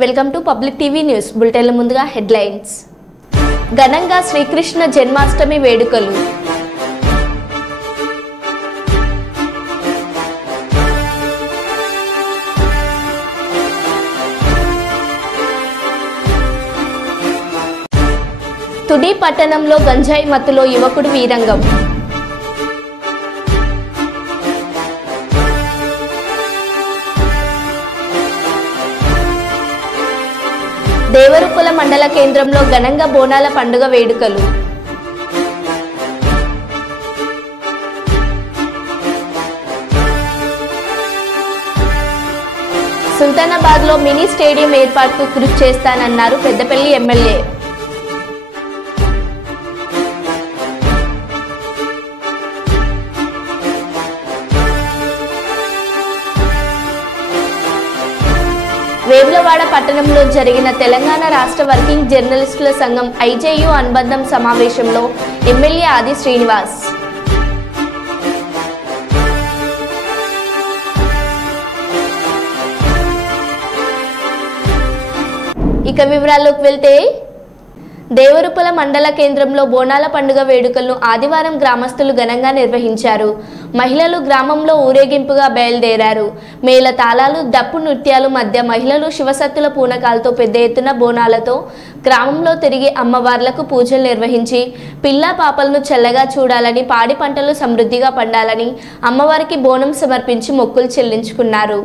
Welcome to public TV news బులెటిన్ల ముందుగా headlines. ఘనంగా శ్రీకృష్ణ జన్మాష్టమి వేడుకలు. తుడి పట్టణంలో గంజాయి మత్తులో యువకుడు వీరంగం. దేవరుకుల మండల కేంద్రంలో ఘనంగా బోనాల పండుగ వేడుకలు. సుల్తానాబాద్ లో మినీ స్టేడియం ఏర్పాటుకు కృషి చేస్తానన్నారు పెద్దపల్లి ఎమ్మెల్యే. వేములవాడ పట్టణంలో జరిగిన తెలంగాణ రాష్ట్ర వర్కింగ్ జర్నలిస్టుల సంఘం ఐజేయు అనుబంధం సమావేశంలో ఎమ్మెల్యే ఆది శ్రీనివాస్. ఇక వివరాల్లోకి వెళ్తే దేవరుపుల మండల కేంద్రంలో బోనాల పండుగ వేడుకలను ఆదివారం గ్రామస్తులు ఘనంగా నిర్వహించారు. మహిళలు గ్రామంలో ఊరేగింపుగా బయలుదేరారు. మేళ తాళాలు, డప్పు నృత్యాలు మధ్య మహిళలు శివసత్తుల పూనకాలతో పెద్ద ఎత్తున బోనాలతో గ్రామంలో తిరిగి అమ్మవార్లకు పూజలు నిర్వహించి పిల్లా పాపలను చల్లగా చూడాలని, పాడి పంటలు సమృద్ధిగా పండాలని అమ్మవారికి బోనం సమర్పించి మొక్కులు చెల్లించుకున్నారు.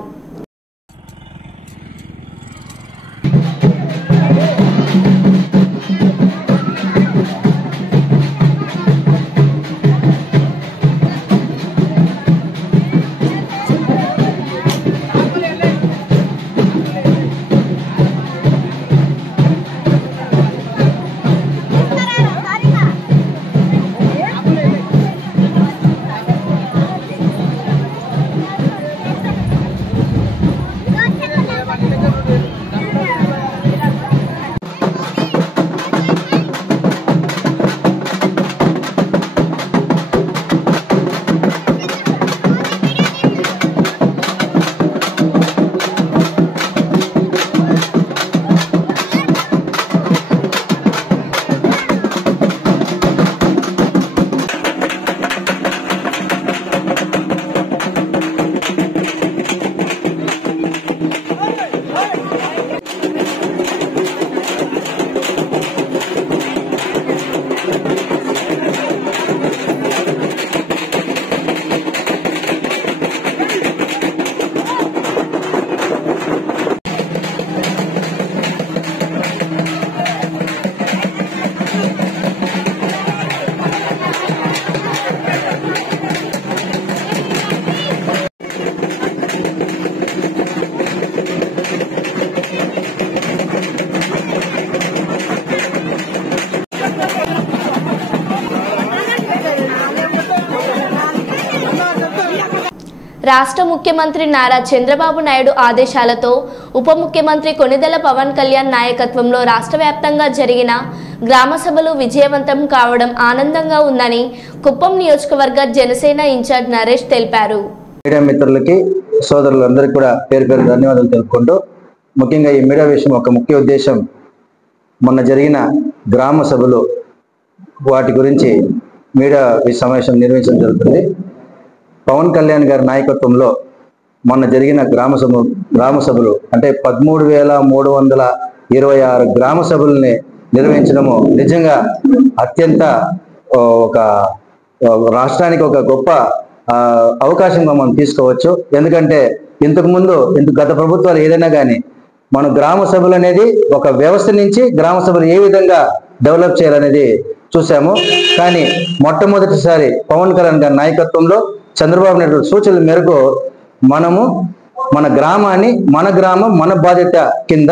రాష్ట్ర ముఖ్యమంత్రి నారా చంద్రబాబు నాయుడు ఆదేశాలతో ఉప ముఖ్యమంత్రి కొణిదెల పవన్ కళ్యాణ్ నాయకత్వంలో రాష్ట్ర వ్యాప్తంగా జరిగిన గ్రామ సభలు విజయవంతం కావడం ఆనందంగా ఉందని కుప్పం నియోజకవర్గ జనసేన ఇన్ఛార్జ్ నరేష్ తెలిపారు. మీడియా మిత్రులకి, సోదరులందరికీ కూడా పేరు పేరు ధన్యవాదాలు తెలుపుకుంటూ, ముఖ్యంగా ఈ మీడియా విషయం ఒక ముఖ్య ఉద్దేశం మొన్న జరిగిన గ్రామ సభలు వాటి గురించి మీడియా సమావేశం నిర్వహించడం జరుగుతుంది. పవన్ కళ్యాణ్ గారి నాయకత్వంలో మొన్న జరిగిన గ్రామ సభలు అంటే 13,326 గ్రామ సభల్ని నిర్వహించడము నిజంగా అత్యంత ఒక రాష్ట్రానికి ఒక గొప్ప అవకాశంగా మనం తీసుకోవచ్చు. ఎందుకంటే ఇంతకుముందు గత ప్రభుత్వాలు ఏదైనా కానీ మన గ్రామ సభలు అనేది ఒక వ్యవస్థ నుంచి గ్రామ సభలు ఏ విధంగా డెవలప్ చేయాలనేది చూసాము. కానీ మొట్టమొదటిసారి పవన్ కళ్యాణ్ గారి నాయకత్వంలో చంద్రబాబు నాయుడు సూచనల మేరకు మనము మన గ్రామాన్ని మన గ్రామం మన బాధ్యత కింద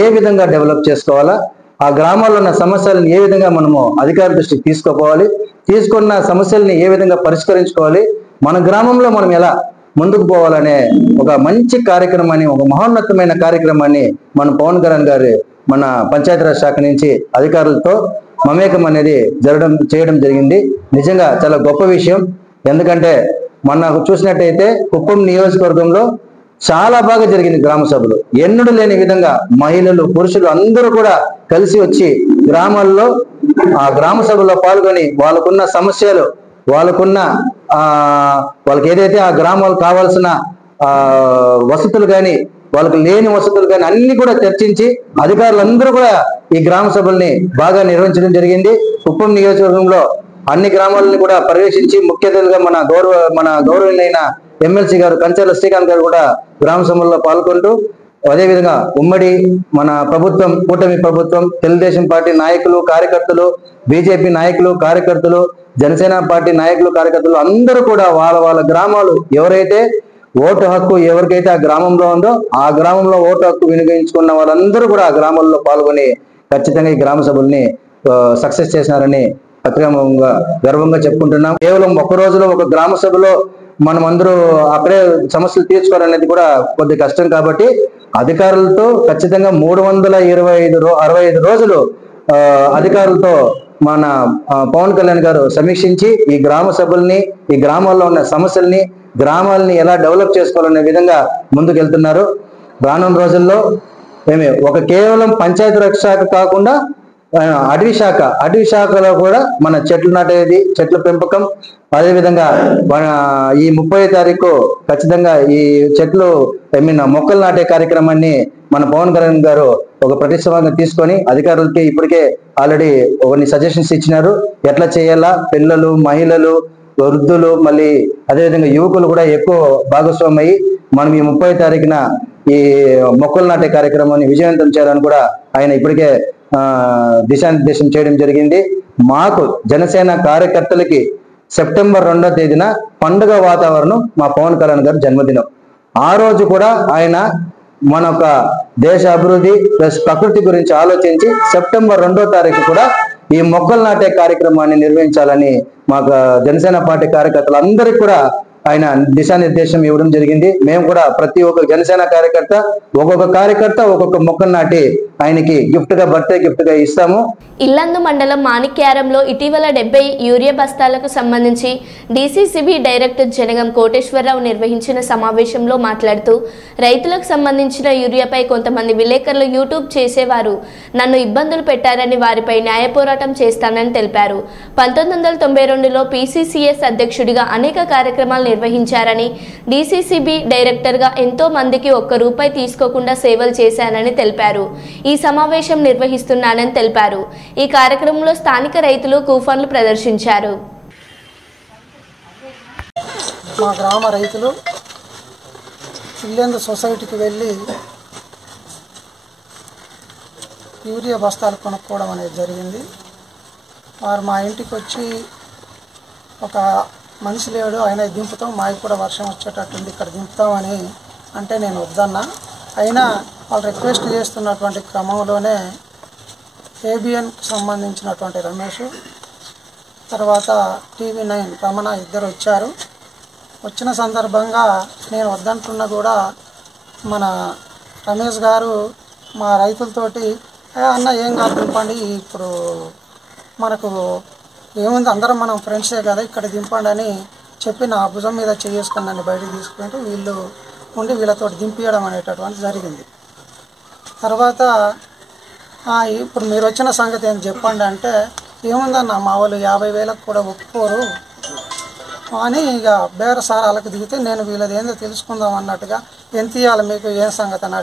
ఏ విధంగా డెవలప్ చేసుకోవాలా, ఆ గ్రామాల్లో ఉన్న సమస్యలను ఏ విధంగా మనము అధికార దృష్టికి తీసుకుపోవాలి, తీసుకున్న సమస్యల్ని ఏ విధంగా పరిష్కరించుకోవాలి, మన గ్రామంలో మనం ఎలా ముందుకు పోవాలనే ఒక మంచి కార్యక్రమాన్ని, ఒక మహోన్నతమైన కార్యక్రమాన్ని మన పవన్ కళ్యాణ్ గారు మన పంచాయతీరాజ్ శాఖ నుంచి అధికారులతో మమేకం అనేది చేయడం జరిగింది. నిజంగా చాలా గొప్ప విషయం. ఎందుకంటే మొన్న చూసినట్టయితే కుప్పం నియోజకవర్గంలో చాలా బాగా జరిగింది గ్రామ సభలు. ఎన్నడూ లేని విధంగా మహిళలు పురుషులు అందరూ కూడా కలిసి వచ్చి గ్రామాల్లో ఆ గ్రామ సభలో పాల్గొని వాళ్ళకున్న సమస్యలు, వాళ్ళకున్న వాళ్ళకి ఏదైతే ఆ గ్రామాలకు కావాల్సిన వసతులు కానీ, వాళ్ళకి లేని వసతులు కానీ అన్ని కూడా చర్చించి అధికారులందరూ కూడా ఈ గ్రామ సభల్ని బాగా నిర్వహించడం జరిగింది. కుప్పం నియోజకవర్గంలో అన్ని గ్రామాలను కూడా పర్యవేక్షించి ముఖ్య అతిథిగా మన గౌరవనీయులైన ఎమ్మెల్సీ గారు కంచర్ల శ్రీకాంత్ గారు కూడా గ్రామ సభల్లో పాల్గొంటూ, అదేవిధంగా ఉమ్మడి మన ప్రభుత్వం, కూటమి ప్రభుత్వం, తెలుగుదేశం పార్టీ నాయకులు కార్యకర్తలు, బీజేపీ నాయకులు కార్యకర్తలు, జనసేన పార్టీ నాయకులు కార్యకర్తలు అందరూ కూడా వాళ్ళ గ్రామాలు ఎవరైతే ఓటు హక్కు ఎవరికైతే ఆ గ్రామంలో ఉందో ఆ గ్రామంలో ఓటు హక్కు వినియోగించుకున్న వాళ్ళందరూ కూడా ఆ గ్రామాల్లో పాల్గొని ఖచ్చితంగా ఈ గ్రామ సభల్ని సక్సెస్ చేసినారని పత్రికాముఖంగా గర్వంగా చెప్పుకుంటున్నాం. కేవలం ఒక రోజులో ఒక గ్రామ సభలో మనం అందరూ అక్కడే సమస్యలు తీర్చుకోవాలనేది కూడా కొద్ది కష్టం. కాబట్టి అధికారులతో ఖచ్చితంగా 365 రోజులు అధికారులతో మన పవన్ కళ్యాణ్ గారు సమీక్షించి ఈ గ్రామ సభల్ని, ఈ గ్రామాల్లో ఉన్న సమస్యల్ని, గ్రామాలని ఎలా డెవలప్ చేసుకోవాలనే విధంగా ముందుకెళ్తున్నారు. రానున్న రోజుల్లో కేవలం పంచాయతీరాజ్ శాఖ కాకుండా అటవీ శాఖలో కూడా మన చెట్లు నాటేది, చెట్ల పెంపకం, అదేవిధంగా ఈ 30వ తారీఖు ఖచ్చితంగా ఈ చెట్లు మొక్కలు నాటే కార్యక్రమాన్ని మన పవన్ కళ్యాణ్ గారు ఒక ప్రతిష్టంగా తీసుకొని అధికారులకి ఇప్పటికే ఆల్రెడీ కొన్ని సజెషన్స్ ఇచ్చినారు. ఎట్లా చేయాలా, పిల్లలు, మహిళలు, వృద్ధులు, మళ్ళీ అదేవిధంగా యువకులు కూడా ఎక్కువ భాగస్వామయ్యి మనం ఈ 30వ తారీఖున ఈ మొక్కలు నాటే కార్యక్రమాన్ని విజయవంతం చేయాలని కూడా ఆయన ఇప్పటికే దిశానిర్దేశం చేయడం జరిగింది. మాకు జనసేన కార్యకర్తలకి సెప్టెంబర్ 2వ తేదీన పండుగ వాతావరణం మా పవన్ కళ్యాణ్ గారి జన్మదినం. ఆ రోజు కూడా ఆయన మన దేశ అభివృద్ధి ప్లస్ ప్రకృతి గురించి ఆలోచించి సెప్టెంబర్ 2వ తారీఖు కూడా ఈ మొక్కలు నాటే కార్యక్రమాన్ని నిర్వహించాలని మాకు జనసేన పార్టీ కార్యకర్తలు అందరికీ కూడా ఆయన దిశానిర్దేశం ఇవ్వడం జరిగింది. మేము కూడా ప్రతి ఒక్క జనసేన కార్యకర్త ఒక్కొక్క మొక్కలు నాటి ఆయనకి బర్త్డే గిఫ్ట్ గా ఇస్తాము. ఇల్లందు మండలం మాణిక్యారంలో ఇటీవల 70 యూరియా బస్తాలకు సంబంధించి డీసీసీబీ డైరెక్టర్ జనగం కోటేశ్వరరావు నిర్వహించిన సమావేశంలో మాట్లాడుతూ, రైతులకు సంబంధించిన యూరియాపై కొంతమంది విలేకరులు యూట్యూబ్ చేసేవారు నన్ను ఇబ్బందులు పెట్టారని, వారిపై న్యాయ పోరాటం చేస్తానని తెలిపారు. 1992లో పీసీసీఎస్ అధ్యక్షుడిగా అనేక కార్యక్రమాలు నిర్వహించారని, డీసీసీబీ డైరెక్టర్గా ఎంతో మందికి ₹1 తీసుకోకుండా సేవలు చేశానని తెలిపారు. ఈ సమావేశం నిర్వహిస్తున్నానని తెలిపారు. ఈ కార్యక్రమంలో స్థానిక రైతులు కూఫన్లు ప్రదర్శించారు. మా గ్రామ రైతులు ఇల్లందు సొసైటీకి వెళ్ళి యూరియా బస్తాలు కొనుక్కోవడం అనేది జరిగింది. వారు మా ఇంటికి వచ్చి ఒక మనిషి లేడు, ఆయన దింపుతాం, మాకు కూడా వర్షం వచ్చేటట్టుంది, ఇక్కడ దింపుతామని అంటే నేను వద్దన్నా. అయినా వాళ్ళు రిక్వెస్ట్ చేస్తున్నటువంటి క్రమంలోనే ఏబిఎన్కి సంబంధించినటువంటి రమేష్, తర్వాత TV9 రమణ ఇద్దరు వచ్చారు. వచ్చిన సందర్భంగా నేను వద్దంటున్నా కూడా మన రమేష్ గారు మా రైతులతోటి అన్న ఏం కాదు దింపండి, ఇప్పుడు మనకు ఏముంది, అందరం మనం ఫ్రెండ్సే కదా, ఇక్కడ దింపండి అని చెప్పి నా భుజం మీద చేసుకుని నన్ను బయటికి తీసుకుంటూ వీళ్ళు ఉండి వీళ్ళతో దింపియడం అనేటటువంటి జరిగింది. తర్వాత ఇప్పుడు మీరు వచ్చిన సంగతి ఏం చెప్పండి అంటే, ఏముందన్న మా వాళ్ళు 50,000కు కూడా ఒప్పుకోరు అని ఇక బేరసారాలకు దిగితే, నేను వీళ్ళది ఏందో తెలుసుకుందాం అన్నట్టుగా ఎంత ఇవ్వాలి మీకు, ఏం సంగతి అని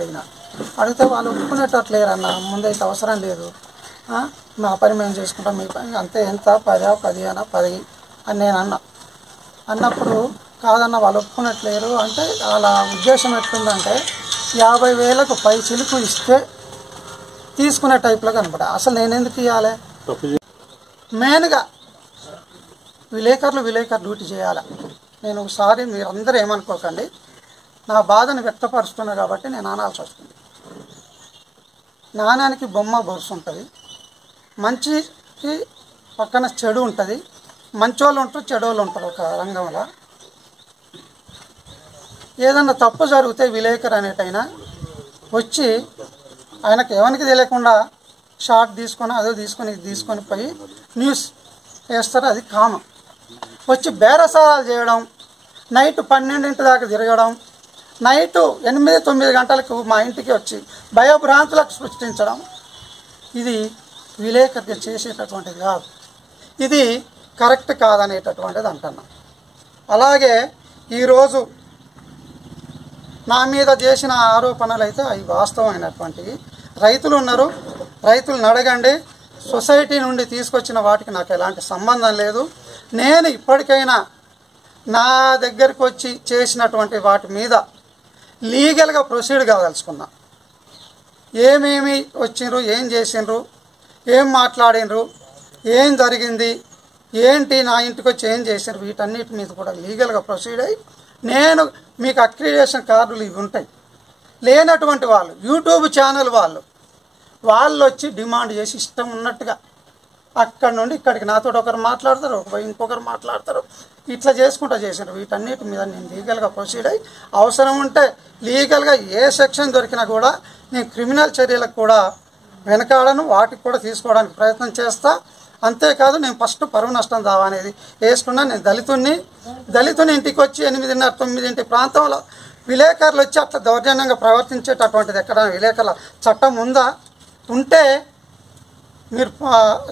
అడిగితే వాళ్ళు ఒప్పుకునేటట్లేరన్న, ముందైతే అవసరం లేదు, మా పని మేము చేసుకుంటాం, మీ పని అంతే, ఎంత 10 అని నేను అన్నప్పుడు కాదన్న వాళ్ళు ఒప్పుకున్నట్లేరు అంటే, వాళ్ళ ఉద్దేశం ఎట్లుందంటే 50,000కు పై చిలుకు ఇస్తే తీసుకునే టైప్లో కనపడా. అసలు నేను ఎందుకు ఇవ్వాలి? మెయిన్గా విలేకరు డ్యూటీ చేయాలి. నేను ఒకసారి మీరు అందరూ ఏమనుకోకండి, నా బాధను వ్యక్తపరుస్తున్నా కాబట్టి నేను అనాల్సి వస్తుంది. నాణానికి బొమ్మ బొరుసు ఉంటుంది, మంచికి పక్కన చెడు ఉంటుంది, మంచోళ్ళు ఉంటారు, చెడోళ్ళు ఉంటారు. ఒక రంగంలో ఏదన్నా తప్పు జరిగితే విలేకరు అనేటైనా వచ్చి ఆయనకు ఎవరికి తెలియకుండా షార్ట్ తీసుకొని అదో తీసుకొని ఇది తీసుకొని పోయి న్యూస్ వేస్తారు. అది కామన్. వచ్చి బేరసారాలు చేయడం, నైట్ 12 దాకా తిరగడం, నైటు 8-9 గంటలకు మా ఇంటికి వచ్చి భయభ్రాంతులకు సృష్టించడం ఇది విలేకరుగా చేసేటటువంటిది కాదు, ఇది కరెక్ట్ కాదనేటటువంటిది అంటున్నా. అలాగే ఈరోజు నా మీద చేసిన ఆరోపణలు అయితే అవి వాస్తవమైనటువంటివి. రైతులు ఉన్నారు, రైతులను అడగండి. సొసైటీ నుండి తీసుకొచ్చిన వాటికి నాకు ఎలాంటి సంబంధం లేదు. నేను ఇప్పటికైనా నా దగ్గరికి వచ్చి చేసినటువంటి వాటి మీద లీగల్గా ప్రొసీడ్ కాదలుచుకున్నా. ఏమేమి వచ్చిండ్రు, ఏం చేసిండ్రు, ఏం మాట్లాడినరు, ఏం జరిగింది, ఏంటి, నా ఇంటికి వచ్చి ఏం చేసిండ్రు, వీటన్నిటి మీద కూడా లీగల్గా ప్రొసీడ్ అయ్యి నేను మీకు అక్రిడేషన్ కార్డులు ఇవి ఉంటాయి. లేనటువంటి వాళ్ళు యూట్యూబ్ ఛానల్ వాళ్ళు వచ్చి డిమాండ్ చేసి ఇష్టం ఉన్నట్టుగా అక్కడి నుండి ఇక్కడికి నాతో ఒకరు మాట్లాడతారు, ఇంకొకరు మాట్లాడతారు, ఇట్లా చేసుకుంటూ చేశారు. వీటన్నిటి మీద నేను లీగల్గా ప్రొసీడ్ అయ్యి అవసరం ఉంటే లీగల్గా ఏ సెక్షన్ దొరికినా కూడా నేను క్రిమినల్ చర్యలకు కూడా వెనకాడను, వాటికి కూడా తీసుకోవడానికి ప్రయత్నం చేస్తా. అంతేకాదు నేను ఫస్ట్ పరువు నష్టం దావా అనేది వేసుకున్నా. నేను దళితుని ఇంటికి వచ్చి 8:30-9 ప్రాంతంలో విలేకరులు వచ్చి అట్లా దౌర్జన్యంగా ప్రవర్తించేటటువంటిది ఎక్కడైనా విలేకరుల చట్టం ఉంటే మీరు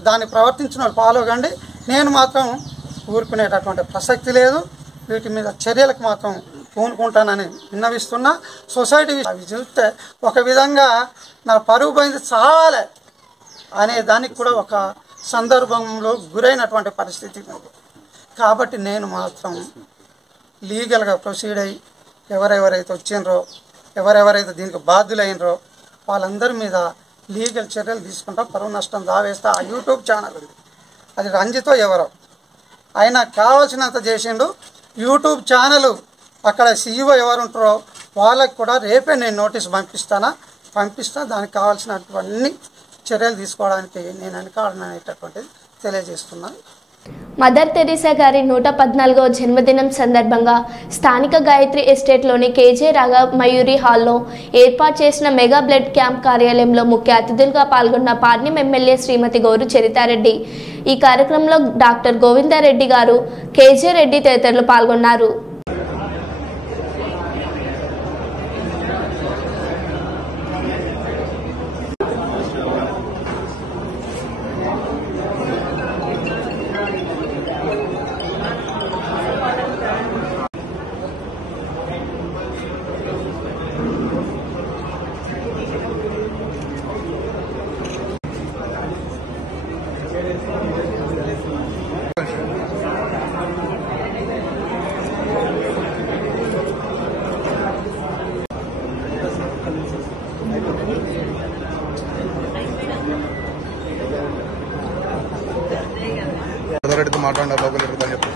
దాన్ని ప్రవర్తించిన వాళ్ళు ఫాలో కండి. నేను మాత్రం ఊరుకునేటటువంటి ప్రసక్తి లేదు. వీటి మీద చర్యలకు మాత్రం పూనుకుంటానని విన్నవిస్తున్నా. సొసైటీ అవి చూస్తే ఒక విధంగా నా పరువు పోయింది చాలే అనే దానికి కూడా ఒక సందర్భంలో గురైనటువంటి పరిస్థితి ఉంది. కాబట్టి నేను మాత్రం లీగల్గా ప్రొసీడ్ అయ్యి ఎవరెవరైతే వచ్చిండ్రో, ఎవరెవరైతే దీనికి బాధ్యులైనరో వాళ్ళందరి మీద లీగల్ చర్యలు తీసుకుంటా. పరువు నష్టం దావేస్తా. ఆ యూట్యూబ్ ఛానల్ ఉంది, అది రంజితో ఎవరో ఆయన కావాల్సినంత చేసిండు. యూట్యూబ్ ఛానల్ అక్కడ CEO ఎవరు ఉంటారో వాళ్ళకి కూడా రేపే నేను నోటీస్ పంపిస్తా. దానికి కావాల్సినటువంటి చర్యలు తీసుకోవడానికి నేను వెనకాడననేటటువంటిది తెలియజేస్తున్నాను. మదర్ తెరీసా గారి 114వ జన్మదినం సందర్భంగా స్థానిక గాయత్రి ఎస్టేట్లోని కేజే రాగమయూరి హాల్లో ఏర్పాటు చేసిన మెగా బ్లడ్ క్యాంప్ కార్యాలయంలో ముఖ్య అతిథులుగా పాల్గొన్న పార్నిం ఎమ్మెల్యే శ్రీమతి గౌరు చరితారెడ్డి. ఈ కార్యక్రమంలో డాక్టర్ గోవిందారెడ్డి గారు, కేజే రెడ్డి తదితరులు పాల్గొన్నారు. రెడ్డితో మాట్లాడినారు లోకల్ ఎదురుతా చెప్పు.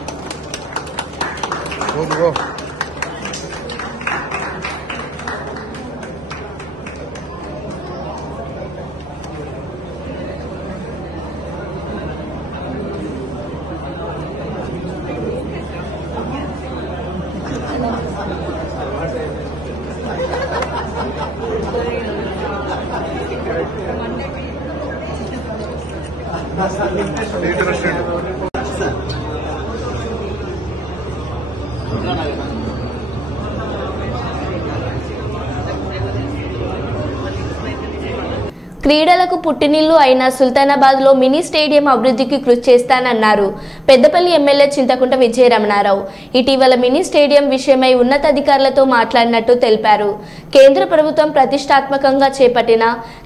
క్రీడలకు పుట్టినిల్లు అయిన సుల్తానాబాద్లో మినీ స్టేడియం అభివృద్ధికి కృషి చేస్తానన్నారు పెద్దపల్లి ఎమ్మెల్యే చింతకుంట విజయరమణారావు. ఇటీవల మినీ స్టేడియం విషయమై ఉన్నతాధికారులతో మాట్లాడినట్టు తెలిపారు. కేంద్ర ప్రభుత్వం ప్రతిష్టాత్మకంగా చేపట్టిన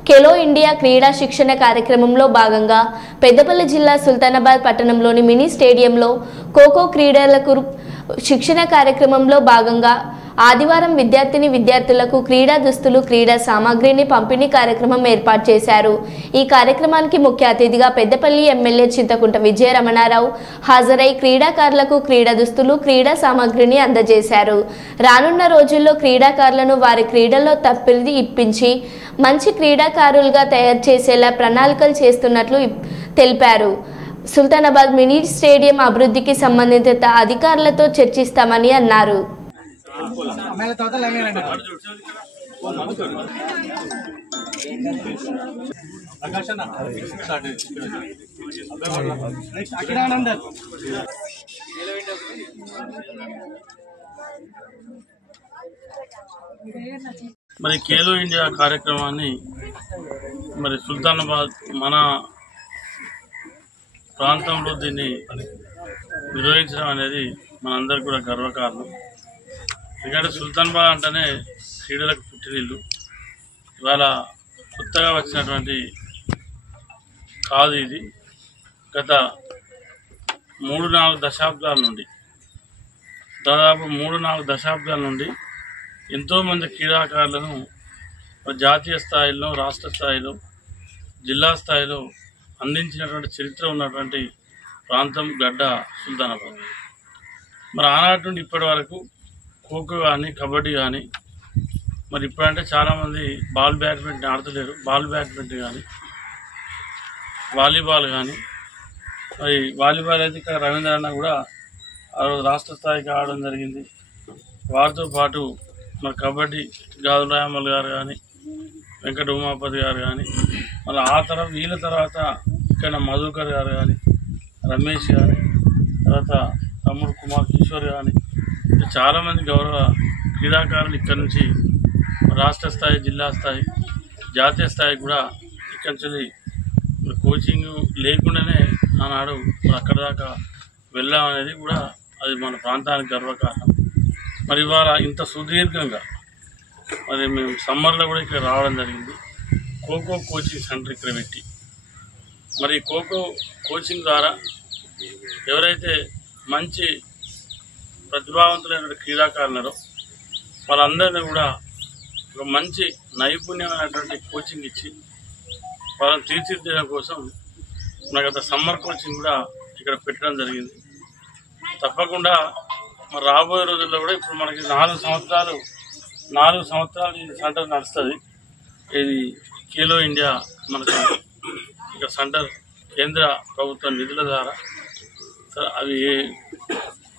ఖేలో ఇండియా క్రీడా శిక్షణ కార్యక్రమంలో భాగంగా పెద్దపల్లి జిల్లా సుల్తానాబాద్ పట్టణంలోని మినీ స్టేడియంలో ఖోఖో క్రీడలకు శిక్షణ కార్యక్రమంలో భాగంగా ఆదివారం విద్యార్థులకు క్రీడా దుస్తులు, క్రీడా సామాగ్రిని పంపిణీ కార్యక్రమం ఏర్పాటు చేశారు. ఈ కార్యక్రమానికి ముఖ్య అతిథిగా పెద్దపల్లి ఎమ్మెల్యే చింతకుంట విజయరమణారావు హాజరై క్రీడాకారులకు క్రీడా దుస్తులు, క్రీడా సామాగ్రిని అందజేశారు. రానున్న రోజుల్లో క్రీడాకారులను వారి క్రీడల్లో తప్పిది ఇప్పించి మంచి క్రీడాకారులుగా తయారు చేసేలా ప్రణాళికలు చేస్తున్నట్లు తెలిపారు. సుల్తానాబాద్ మినీ స్టేడియం అభివృద్ధికి సంబంధిత అధికారులతో చర్చిస్తామని అన్నారు. మరి ఖేలో ఇండియా కార్యక్రమాన్ని మరి సుల్తానాబాద్ మన ప్రాంతంలో దీన్ని నిర్వహించడం అనేది మనందరికీ కూడా గర్వకారణం. ఎందుకంటే సుల్తానాబాద్ అంటేనే క్రీడలకు పుట్టినిల్లు. ఇవాళ కొత్తగా వచ్చినటువంటి కాదు ఇది. గత 3-4 దశాబ్దాల నుండి దాదాపు 3-4 దశాబ్దాల నుండి ఎంతోమంది క్రీడాకారులను జాతీయ స్థాయిలో, రాష్ట్ర స్థాయిలో, జిల్లా స్థాయిలో అందించినటువంటి చరిత్ర ఉన్నటువంటి ప్రాంతం గడ్డ సుల్తానాబాద్. మరి ఆనాటి నుండి ఇప్పటి వరకు ఖోఖో కానీ, కబడ్డీ కానీ, మరి ఇప్పుడంటే చాలామంది బాల్ బ్యాడ్మింటన్ ఆడతలేరు. బాల్ బ్యాడ్మింటన్ కానీ, వాలీబాల్ కానీ, మరి వాలీబాల్ అయితే ఇక్కడ రవీంద్ర అన్న కూడా ఆ రోజు రాష్ట్ర స్థాయికి ఆడడం జరిగింది. వారితో పాటు మరి కబడ్డీ గాజుల రాయమల్ గారు కానీ, వెంకట ఉమాపతి గారు కానీ, మళ్ళీ ఆ తర్వాత వీళ్ళ తర్వాత ఇక్కడ మధుకర్ గారు కానీ, రమేష్ కానీ, తర్వాత తమ్ముడు కుమార్ కిషోర్ కానీ, చాలామంది గౌరవ క్రీడాకారులు ఇక్కడ నుంచి రాష్ట్ర స్థాయి, జిల్లా స్థాయి, జాతీయ స్థాయి కూడా ఇక్కడి నుంచి కోచింగ్ లేకుండానే ఆనాడు అక్కడ దాకా వెళ్ళామనేది కూడా అది మన ప్రాంతానికి గర్వకారణం. మరి ఇవాళ ఇంత సుదీర్ఘంగా మరి మేము సమ్మర్లో కూడా ఇక్కడ రావడం జరిగింది. ఖోఖో కోచింగ్ సెంటర్ ఇక్కడ పెట్టి మరి ఖోఖో కోచింగ్ ద్వారా ఎవరైతే మంచి ప్రతిభావంతులైన క్రీడాకారులరో వాళ్ళందరినీ కూడా ఒక మంచి నైపుణ్యమైనటువంటి కోచింగ్ ఇచ్చి వాళ్ళని తీర్చిదిద్దడం కోసం మన గత సమ్మర్ కోచింగ్ కూడా ఇక్కడ పెట్టడం జరిగింది. తప్పకుండా మరి రాబోయే రోజుల్లో కూడా ఇప్పుడు మనకి 4 సంవత్సరాలు ఈ సెంటర్ నడుస్తుంది. ఇది ఖేలో ఇండియా మనకు ఇక సెంటర్ కేంద్ర ప్రభుత్వ నిధుల ద్వారా అవి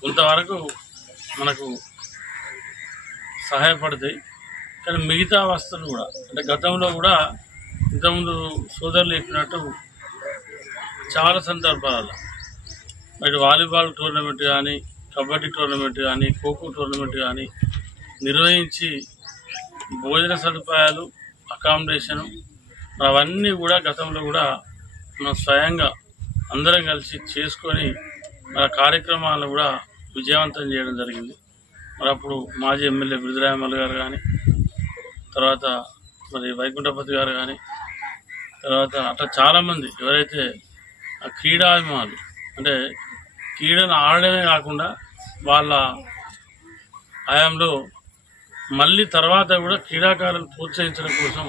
కొంతవరకు మనకు సహాయపడతాయి. కానీ మిగతా వస్తువులు కూడా అంటే గతంలో కూడా ఇంతకుముందు సోదరులు చెప్పినట్టు చాలా సందర్భాలలో మరి వాలీబాల్ టోర్నమెంట్ కానీ, కబడ్డీ టోర్నమెంట్ కానీ, ఖోఖో టోర్నమెంట్ కానీ నిర్వహించి భోజన సదుపాయాలు, అకామిడేషను అవన్నీ కూడా గతంలో కూడా మనం స్వయంగా అందరం కలిసి చేసుకొని మన కార్యక్రమాలను కూడా విజయవంతం చేయడం జరిగింది. మరి అప్పుడు మాజీ ఎమ్మెల్యే బిరుదురాయమల్ గారు కానీ, తర్వాత మరి వైకుంఠపతి గారు కానీ, తర్వాత అట్లా చాలామంది ఎవరైతే ఆ క్రీడాభిమానులు అంటే క్రీడను ఆడడమే కాకుండా వాళ్ళ హయాంలో మళ్ళీ తర్వాత కూడా క్రీడాకారులను ప్రోత్సహించడం కోసం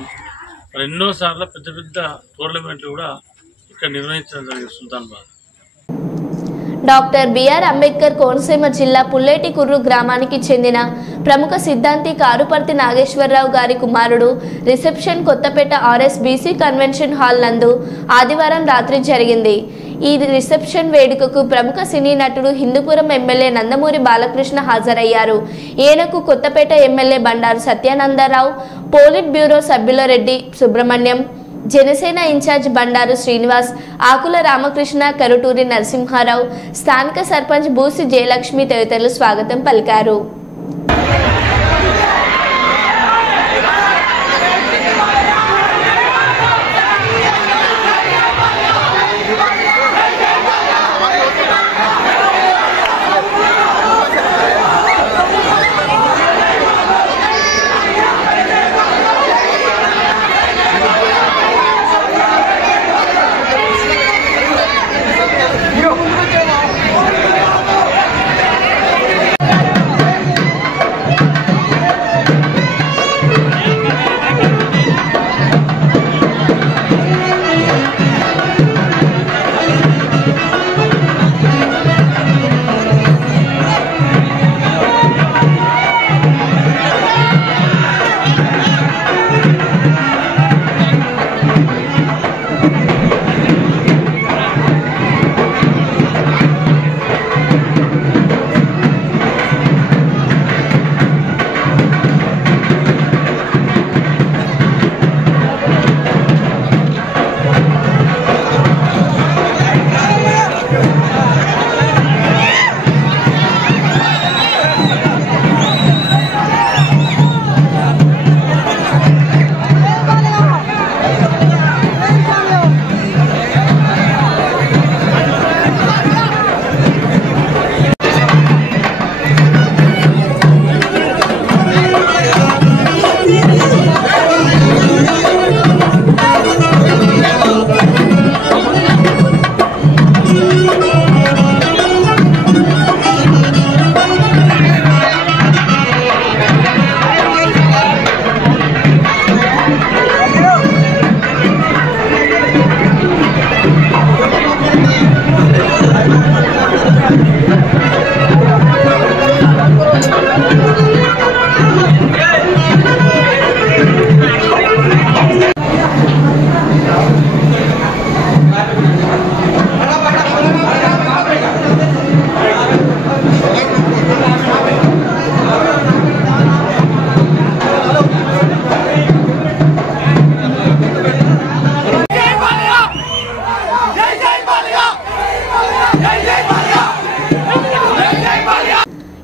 మరి ఎన్నోసార్లు పెద్ద పెద్ద టోర్నమెంట్లు కూడా ఇక్కడ నిర్వహించడం జరిగింది సుల్తానాబాద్. డాక్టర్ బిఆర్ అంబేద్కర్ కోనసీమ జిల్లా పుల్లేటికుర్రు గ్రామానికి చెందిన ప్రముఖ సిద్ధాంతి కారుపర్తి నాగేశ్వరరావు గారి కుమారుడు reception Kothapeta RSBC convention hall నందు ఆదివారం రాత్రి జరిగింది. ఈ రిసెప్షన్ వేడుకకు ప్రముఖ సినీ నటుడు హిందూపురం ఎమ్మెల్యే నందమూరి బాలకృష్ణ హాజరయ్యారు. ఈయనకు Kothapeta MLA Bandaru Satyananda Rao, polit bureau సభ్యుల రెడ్డి సుబ్రహ్మణ్యం, జనసేన ఇన్ఛార్జ్ బండారు శ్రీనివాస్, ఆకుల రామకృష్ణ, కరుటూరి నరసింహారావు, స్థానిక సర్పంచ్ బూసి జయలక్ష్మి తదితరులు స్వాగతం పలికారు.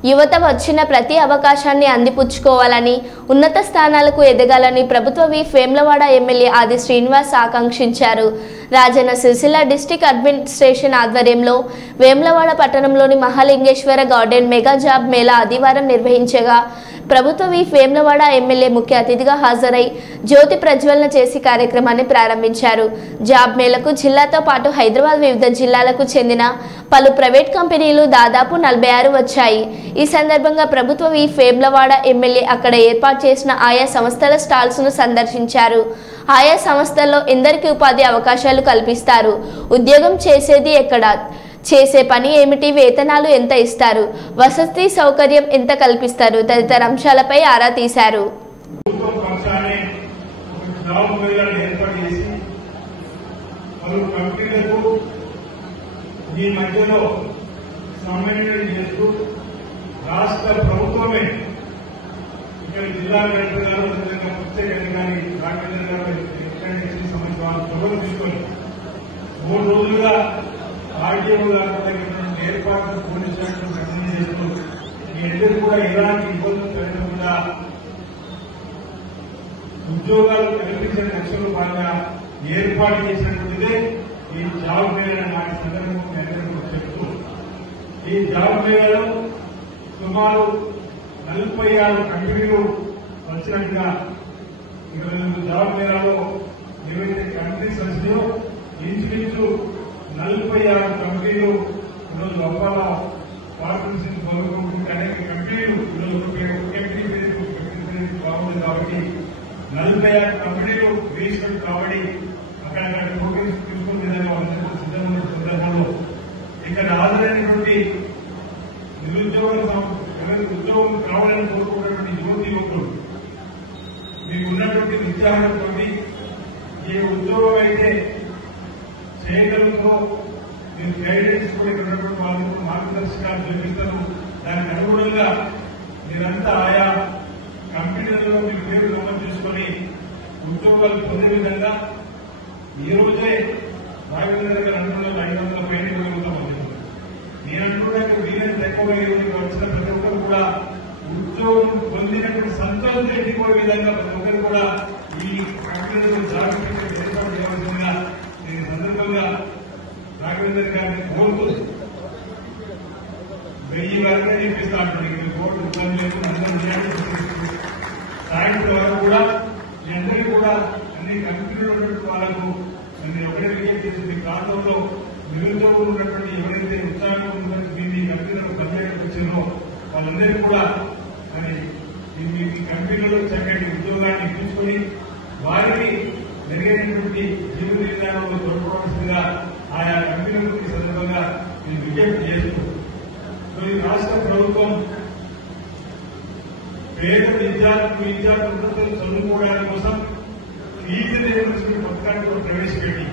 యువత వచ్చిన ప్రతి అవకాశాన్ని అందిపుచ్చుకోవాలని, ఉన్నత స్థానాలకు ఎదగాలని ప్రభుత్వ విప్ వేములవాడ ఎమ్మెల్యే ఆది శ్రీనివాస్ ఆకాంక్షించారు. రాజన్న సిరిసిల్ల డిస్టిక్ అడ్మినిస్ట్రేషన్ ఆధ్వర్యంలో వేములవాడ పట్టణంలోని Mahalingeshwara garden mega job Mela ఆదివారం నిర్వహించగా ప్రభుత్వ విప్ వేములవాడ ఎమ్మెల్యే ముఖ్య అతిథిగా హాజరై జ్యోతి ప్రజ్వలన చేసి కార్యక్రమాన్ని ప్రారంభించారు. జాబ్ మేళకు జిల్లాతో పాటు హైదరాబాద్ వివిధ జిల్లాలకు చెందిన పలు ప్రైవేట్ కంపెనీలు దాదాపు 46 వచ్చాయి. ఈ సందర్భంగా ప్రభుత్వ విప్ వేములవాడ ఎమ్మెల్యే అక్కడ ఏర్పాటు చేసిన ఆయా సంస్థల స్టాల్స్ ను సందర్శించారు. ఆయా సంస్థల్లో ఎందరికీ ఉపాధి అవకాశాలు కల్పిస్తారు, ఉద్యోగం చేసేది ఎక్కడ, చేసే పని ఏమిటి, వేతనాలు ఎంత ఇస్తారు, వసతి సౌకర్యం ఎంత కల్పిస్తారు తదితర అంశాలపై ఆరా తీశారు. రాష్ట్ర ప్రభుత్వమే ఇక్కడ జిల్లా కలెక్టర్ గారు ప్రత్యేక అధికారి రాఘవేంద్ర గారు సంబంధించిన తీసుకొని 3 రోజులుగా ఆర్టీఓ గారు ఏర్పాట్లు పోలీసులను కంటిన్యూ చేస్తూ మీ అందరూ కూడా ఎలాంటి ఇబ్బందులు పెరగకుండా ఉద్యోగాలు కల్పించిన లక్ష్యంలో భాగంగా ఏర్పాటు చేసినటువంటిదే ఈ జాబ్ మేళా నాటి సందర్భంగా చెప్తూ ఈ జాబ్ మేళాలో సుమారు 46 కంపెనీలు వచ్చినట్టుగా ఈరోజు జాబ్ మేళాలో ఏవైతే కంపెనీస్ వచ్చినాయో ఇంచుమించు 46 కంపెనీలు ఈరోజు ఒప్పంద పార్ట్నర్షిప్ కోరుకుంటుంటే అనేక కంపెనీలు ఈరోజు బాగుంది కాబట్టి 46 కంపెనీలు రిజిస్టర్ కాబట్టి అక్కడ ప్రోగ్రెస్ తీసుకునే విధంగా వాళ్ళందరూ సిద్ధమైన సందర్భంలో ఇక్కడ హాజరైనటువంటి ఉద్యోగం కావాలని కోరుకున్నటువంటి యువకులు మీకు ఉన్నటువంటి ఉత్సాహంతో ఏ ఉద్యోగం అయితే చేయగలుగుతో మీరు గైడెన్స్ కూడా ఇక్కడ ఉన్నటువంటి వాళ్ళకు మార్గదర్శకాలు చూపిస్తారు. దానికి అనుగుణంగా మీరంతా ఆయా కంపెనీలలో మీరు పేరు నమోదు చేసుకుని ఉద్యోగాలు పొందే విధంగా ఈ రోజే రాఘవేంద్ర గారు అనుకున్న 500 పైన ఇవ్వగలుగుతామని నేను అనుకున్నాక వీలైనంత ఎక్కువగా ఈరోజు వచ్చిన ప్రతి ఒక్కరు కూడా ఉద్యోగం పొందినటువంటి సంతోషం ఎన్నికోయే విధంగా ప్రతి ఒక్కరు కూడా ఈ కంపెనీలో జాగ్రత్తగా ఏర్పాటు చేయవలసిందిగా నేను సందర్భంగా రాఘవేంద్ర గారిని కోరుతుంది. 1000 వరకే చెప్పిస్తా అంటున్నాను. కోర్టు ఇబ్బంది లేకుండా అందరూ సాయంత్రం వరకు కూడా మీ అందరికీ కూడా అన్ని కంపెనీలు ఉన్నటువంటి వాళ్ళకు నేను ఒకటే విజ్ఞప్తి చేసింది. ప్రాంతంలో నిరుద్యోగులు ఉన్నటువంటి ఎవరైతే ఉత్సాహంగా ఉన్నటువంటి మీ కంపెనీలకు పనిచేయడానికి వచ్చారో వాళ్ళందరికీ కూడా మీ కంపెనీలలో చక్కటి ఉద్యోగాన్ని ఇప్పించుకొని వారికి మెరుగైనటువంటి జీవన విధానంలో తోడ్పడాల్సిందిగా ఆయా కంపెనీలకు ఈ సందర్భంగా నేను విజ్ఞప్తి చేస్తూ ఈ రాష్ట్ర ప్రభుత్వం పేద విద్యార్థులు చదువుకోవడానికి కోసం ఫీజు రియంబర్స్మెంట్ పథకాన్ని కూడా ప్రవేశపెట్టి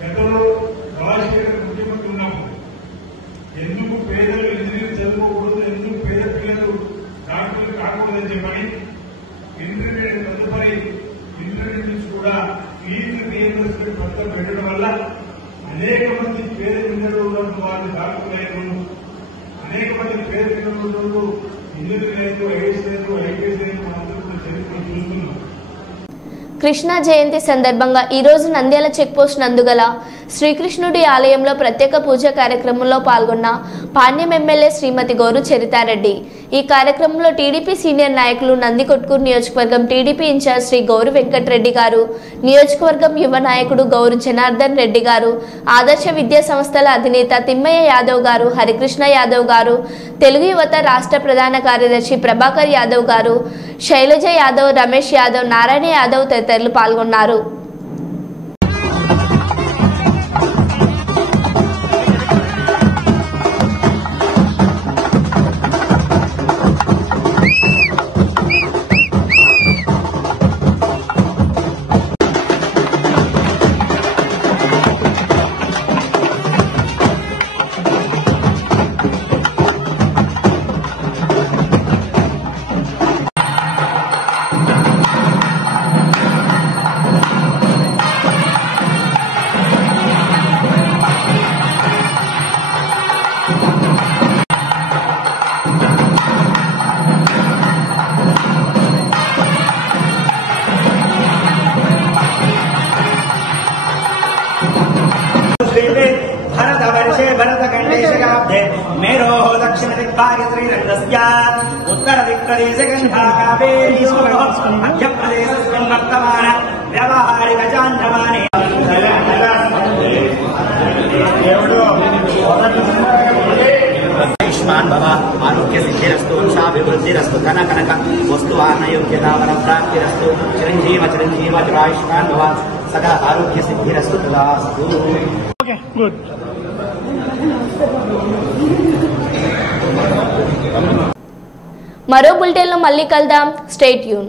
గతంలో రాజశేఖర్ ముఖ్యమంత్రి ఉన్నప్పుడు ఎందుకు పేదలు ఇంజనీరింగ్ చదువుకోకూడదు, ఎందుకు పేద పిల్లలు డాక్టర్లు కాకూడదని చెప్పని ఇంటర్మీడియట్ తదుపరి ఇంటర్మీడియట్ నుంచి కూడా ఫీజు రియంబర్స్మెంట్ పథకం పెట్టడం వల్ల అనేక మంది పేద పిల్లలు ఉన్నటువంటి వాళ్ళు డాక్టర్లు అయిన అనేక మంది పేద పిల్లలు ఇంజనీరింగ్ అయిన ఐఏఎస్ అయిన ఐపీఎస్ అయిన మనందరూ కూడా చరిత్ర చూస్తున్నాం. కృష్ణ జయంతి సందర్భంగా ఈరోజు నంద్యాల చెక్పోస్ట్ నందుగల శ్రీకృష్ణుడి ఆలయంలో ప్రత్యేక పూజా కార్యక్రమంలో పాల్గొన్న పాణ్యం ఎమ్మెల్యే శ్రీమతి గౌరు చరితారెడ్డి. ఈ కార్యక్రమంలో టీడీపీ సీనియర్ నాయకులు నందికొట్కూరు నియోజకవర్గం టీడీపీ ఇన్ఛార్జ్ శ్రీ గౌరు వెంకటరెడ్డి గారు, నియోజకవర్గం యువ నాయకుడు గౌరు జనార్దన్ రెడ్డి గారు, ఆదర్శ విద్యా సంస్థల అధినేత తిమ్మయ్య యాదవ్ గారు, హరికృష్ణ యాదవ్ గారు, తెలుగు యువత రాష్ట్ర ప్రధాన కార్యదర్శి ప్రభాకర్ యాదవ్ గారు, శైలజ యాదవ్, రమేష్ యాదవ్, నారాయణ యాదవ్ తదితరులు పాల్గొన్నారు. भरतखण्डेशकाब्धे मेरोः दक्षिणदिग्भागे श्रीरङ्गस्य उत्तरदिक्प्रदेशे गङ्गा कावेरीयोः मध्यप्रदेशस्मिन् वर्तमान व्यावहारिकचान्द्रमाने आयुष्मान भव आरोग्य सिद्धिरस्तु वंशाभिवृद्धिरस्तु धन कनक वस्तु आनयोग्यता वर प्राप्तिरस्तु चिरंजीव चिरंजीव आयुष्मान भव सकल आरोग्य सिद्धिरस्तु तदास्तु। Okay good. మరో బులెటిన్లో మళ్ళీ కలుద్దాం. Stay tune.